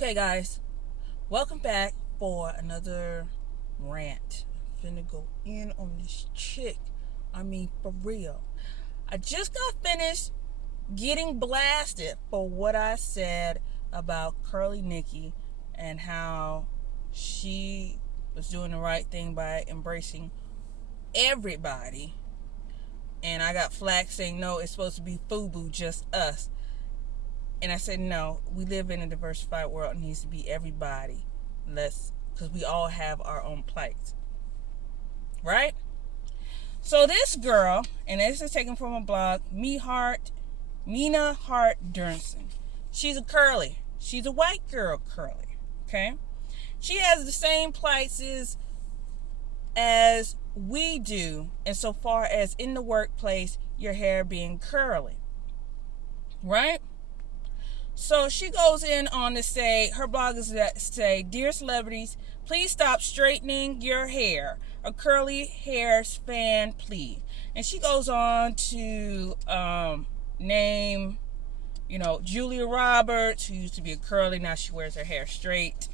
Okay, guys, welcome back for another rant. I'm finna go in on this chick. I mean, for real. I just got finished getting blasted for what I said about Curly Nikki and how she was doing the right thing by embracing everybody. And I got flack saying, no, it's supposed to be FUBU, just us. And I said, no, we live in a diversified world. It needs to be everybody. Because we all have our own plights. Right? So this girl, and this is taken from a blog, Meena Hart Durnson. She's a curly. She's a white girl curly. Okay? She has the same plights as we do, insofar as in the workplace, your hair being curly. Right? So she goes in on to say, her blog is that say, dear celebrities, please stop straightening your hair. A curly hair's fan plea. And she goes on to name, Julia Roberts, who used to be a curly, now she wears her hair straight.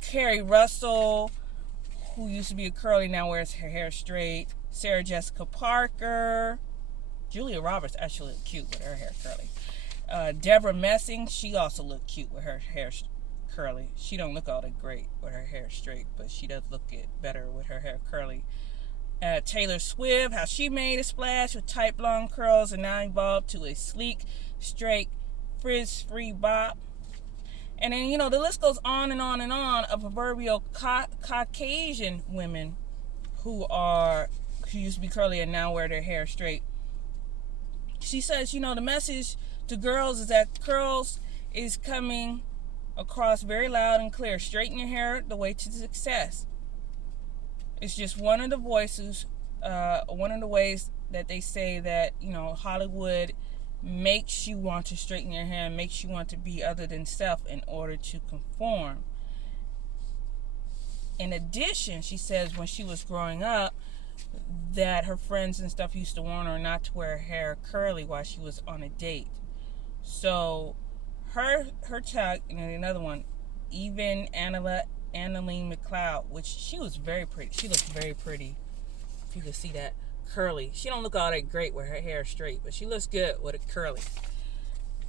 Carrie Russell, who used to be a curly, now wears her hair straight. Sarah Jessica Parker. Julia Roberts actually looked cute with her hair curly. Deborah Messing, she also looked cute with her hair curly. She don't look all that great with her hair straight, but she does look it better with her hair curly. Taylor Swift, how she made a splash with tight blonde curls and now evolved to a sleek, straight, frizz-free bop. And then, the list goes on and on and on of proverbial Caucasian women who used to be curly and now wear their hair straight. She says, the message to girls is that curls is coming across very loud and clear. Straighten your hair, the way to success. It's just one of the voices, one of the ways that they say that, Hollywood makes you want to straighten your hair, makes you want to be other than self in order to conform. In addition, she says when she was growing up, that her friends and stuff used to warn her not to wear her hair curly while she was on a date. So her tag, and another one, even Annaline McLeod, which she was very pretty. She looks very pretty. If you can see that curly. She don't look all that great with her hair straight, but she looks good with it curly.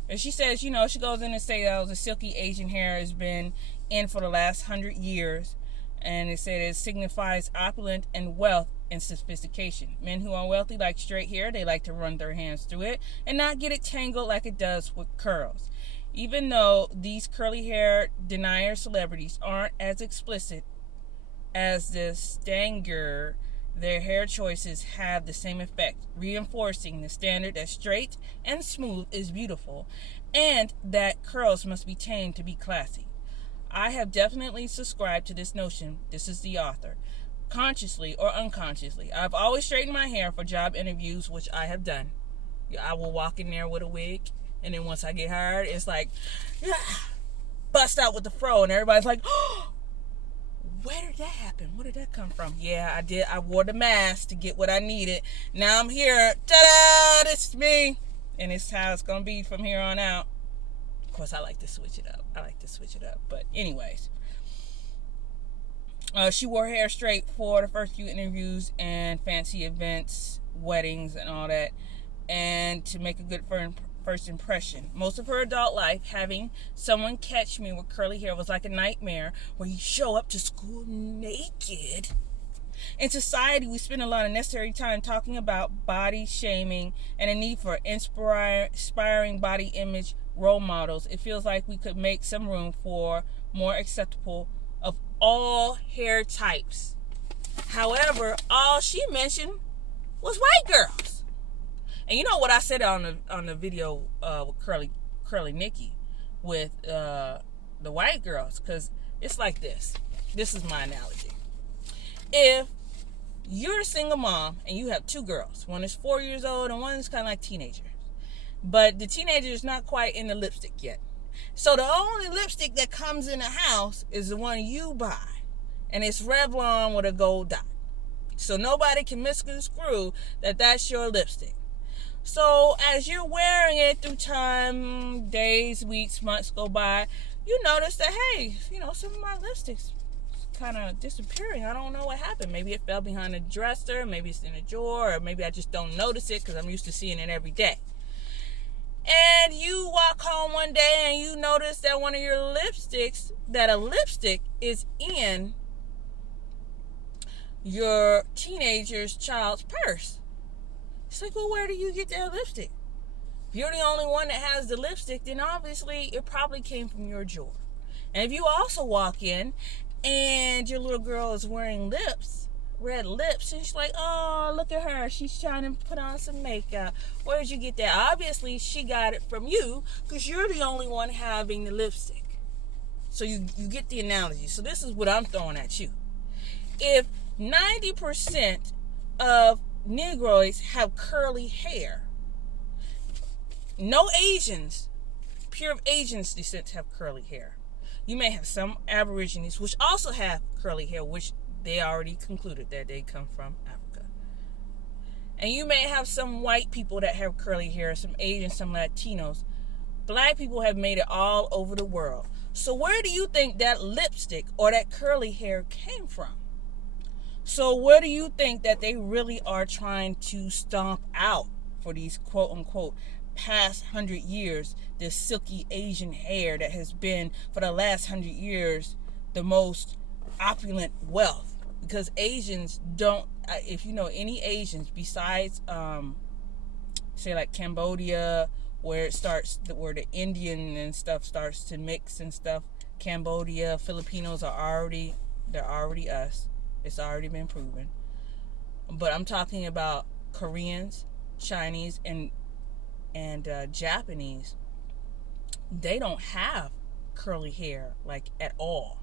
And she says, she goes in and say that the silky Asian hair has been in for the last 100 years. And it said it signifies opulence and wealth and sophistication. Men who are wealthy like straight hair. They like to run their hands through it and not get it tangled like it does with curls. Even though these curly hair denier celebrities aren't as explicit as the Stanger, their hair choices have the same effect, reinforcing the standard that straight and smooth is beautiful and that curls must be tamed to be classy. I have definitely subscribed to this notion. This is the author. Consciously or unconsciously. I've always straightened my hair for job interviews, which I have done. I will walk in there with a wig, and then once I get hired, it's like, bust out with the fro, and everybody's like, oh, where did that happen? Where did that come from? Yeah, I did. I wore the mask to get what I needed. Now I'm here. Ta-da! This is me. And it's how it's going to be from here on out. Of course, I like to switch it up. But anyways, she wore her hair straight for the first few interviews and fancy events, weddings, and all that, and to make a good first impression. Most of her adult life, having someone catch me with curly hair was like a nightmare where you show up to school naked. In society, we spend a lot of necessary time talking about body shaming and a need for inspiring body image role models. It feels like we could make some room for more acceptable of all hair types. However, all she mentioned was white girls. And you know what I said on the video with Curly Nikki with the white girls, because it's like this. This is my analogy. If you're a single mom and you have two girls, one is 4 years old and one is kind of like teenagers, but the teenager is not quite in the lipstick yet. So the only lipstick that comes in the house is the one you buy, and it's Revlon with a gold dot. So nobody can misconstrue that that's your lipstick. So as you're wearing it through time, days, weeks, months go by, you notice that, hey, some of my lipsticks kind of disappearing. I don't know what happened. Maybe it fell behind the dresser, maybe it's in a drawer, or maybe I just don't notice it because I'm used to seeing it every day. And you walk home one day and you notice that one of your lipsticks, that a lipstick is in your teenager's child's purse. It's like, well, where do you get that lipstick? If you're the only one that has the lipstick, then obviously it probably came from your drawer. And if you also walk in and your little girl is wearing red lips, and she's like, oh, look at her, she's trying to put on some makeup. Where did you get that? Obviously, she got it from you because you're the only one having the lipstick. So you get the analogy. So this is what I'm throwing at you. If 90% of Negroids have curly hair, no Asians, pure of Asians descent, have curly hair. You may have some Aborigines which also have curly hair, which they already concluded that they come from Africa. And you may have some white people that have curly hair, some Asians, some Latinos. Black people have made it all over the world. So where do you think that lipstick or that curly hair came from? So where do you think that they really are trying to stomp out for these quote-unquote past 100 years, this silky Asian hair that has been for the last 100 years the most opulent wealth? Because Asians don't, if you know any Asians besides say like Cambodia, where it starts, where the Indian and stuff starts to mix and stuff, Cambodia, Filipinos they're already us. It's already been proven. But I'm talking about Koreans, Chinese, and Japanese. They don't have curly hair like at all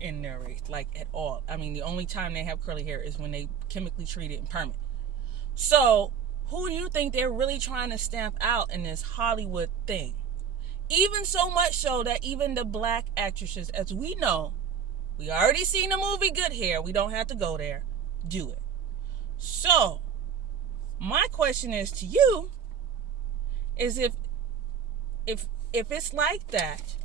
in their race, like at all. I mean, the only time they have curly hair is when they chemically treat it and perm it. So who do you think they're really trying to stamp out in this Hollywood thing? Even so much so that even the black actresses, as we know, we already seen the movie Good Hair, we don't have to go there, do it. So my question is to you is if it's like that,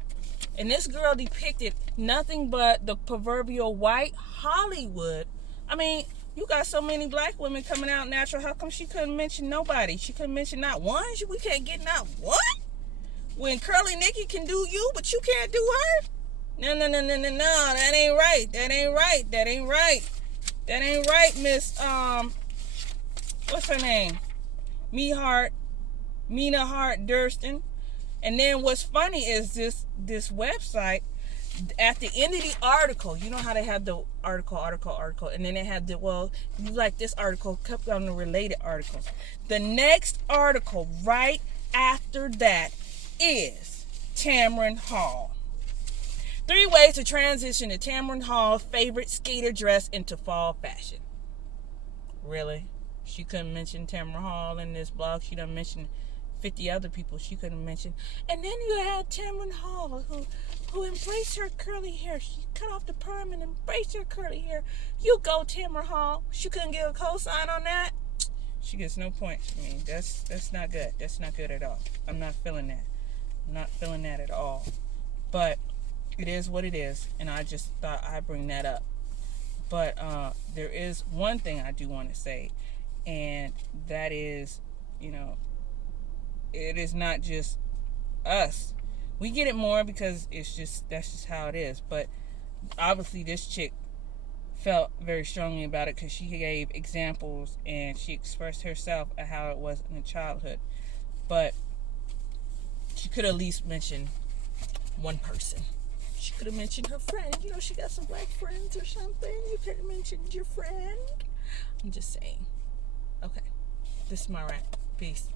and this girl depicted nothing but the proverbial white Hollywood, I mean, you got so many black women coming out natural. How come she couldn't mention nobody? She couldn't mention not one? We can't get not one? When Curly Nikki can do you, but you can't do her? No. That ain't right. That ain't right, Miss, what's her name? Meena Hart Durston. And then what's funny is this website, at the end of the article, you know how they have the article, and then they have the, well, you like this article, kept on the related articles. The next article right after that is Tamron Hall. 3 ways to transition to Tamron Hall's favorite skater dress into fall fashion. Really? She couldn't mention Tamron Hall in this blog. She done mentioned 50 other people she couldn't mention. And then you have Tamron Hall, who embraced her curly hair. She cut off the perm and embraced her curly hair. You go, Tamron Hall. She couldn't get a cosign on that. She gets no points. I mean, that's not good. That's not good at all. I'm not feeling that. I'm not feeling that at all. But it is what it is, and I just thought I'd bring that up. But there is one thing I do want to say, and that is, it is not just us. We get it more because that's just how it is. But obviously this chick felt very strongly about it because she gave examples and she expressed herself at how it was in her childhood. But she could at least mention one person. She could have mentioned her friend. She got some black friends or something. You could have mentioned your friend. I'm just saying. Okay. This is my rant. Peace.